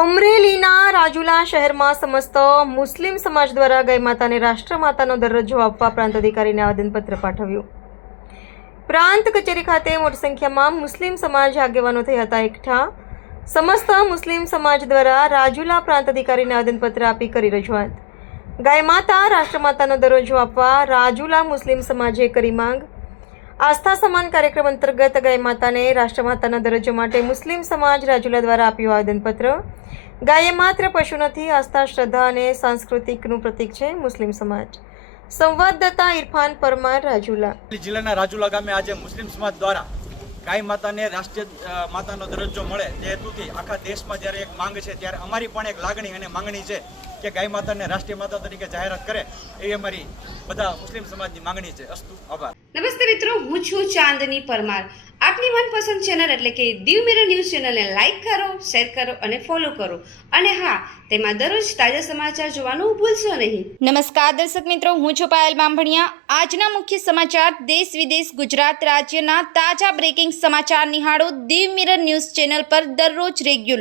અમરેલીના રાજુલા શહેરમાં સમસ્ત મુસ્લિમ સમાજ દ્વારા ગાય માતાને રાષ્ટ્રમાતાનો દરજ્જો આપવા પ્રાંત અધિકારીને આવેદનપત્ર પાઠવ્યું. પ્રાંત કચેરી ખાતે મોટી સંખ્યામાં મુસ્લિમ સમાજ આગેવાનો થયા હતા એકઠા. સમસ્ત મુસ્લિમ સમાજ દ્વારા રાજુલા પ્રાંત અધિકારીને આવેદનપત્ર આપી કરી રજૂઆત. ગાય માતા રાષ્ટ્રમાતાનો દરજ્જો આપવા રાજુલા મુસ્લિમ સમાજે કરી માંગ. આસ્થા સમાન કાર્યક્રમ અંતર્ગત ગાય માતાને રાષ્ટ્રમાતાના દરજ્જો માટે મુસ્લિમ સમાજ રાજુલા દ્વારા આપ્યું આવેદનપત્ર. ગાય માત્ર પશુ નથી, આસ્થા, શ્રદ્ધા અને સાંસ્કૃતિકનું પ્રતીક છે. મુસ્લિમ સમાજ સંવાદદાતા ઇરફાન પરમાર, રાજુલા. જિલ્લાના રાજુલા ગામે આજે મુસ્લિમ સમાજ દ્વારા ગાય માતાને રાષ્ટ્રીય માતાનો દરજ્જો મળે તે હેતુથી આખા દેશમાં જ્યારે એક માંગ છે, ત્યારે અમારી પણ એક લાગણી અને માંગણી છે કે ગાય માતાને રાષ્ટ્રીય માતા તરીકે જાહેરાત કરે એ અમારી બધા મુસ્લિમ સમાજની માંગણી છે. અસ્તુ, આભાર. નમસ્તે મિત્રો, હું છું ચાંદની પરમાર. આપની મનપસંદ ચેનલ એટલે કે દીવ મિરર ન્યૂઝ ચેનલને લાઈક કરો, શેર કરો અને ફોલો કરો. અને હા, તેમાં દરરોજ તાજા સમાચાર જોવાનું ભૂલશો નહીં. નમસ્કાર દર્શક મિત્રો, હું છું પાયલ બામભણિયા. આજના મુખ્ય સમાચાર દેશ વિદેશ, ગુજરાત રાજ્યના તાજા બ્રેકિંગ સમાચાર નિહાળો દીવ મિરર ન્યૂઝ ચેનલ પર દરરોજ રેગ્યુલર.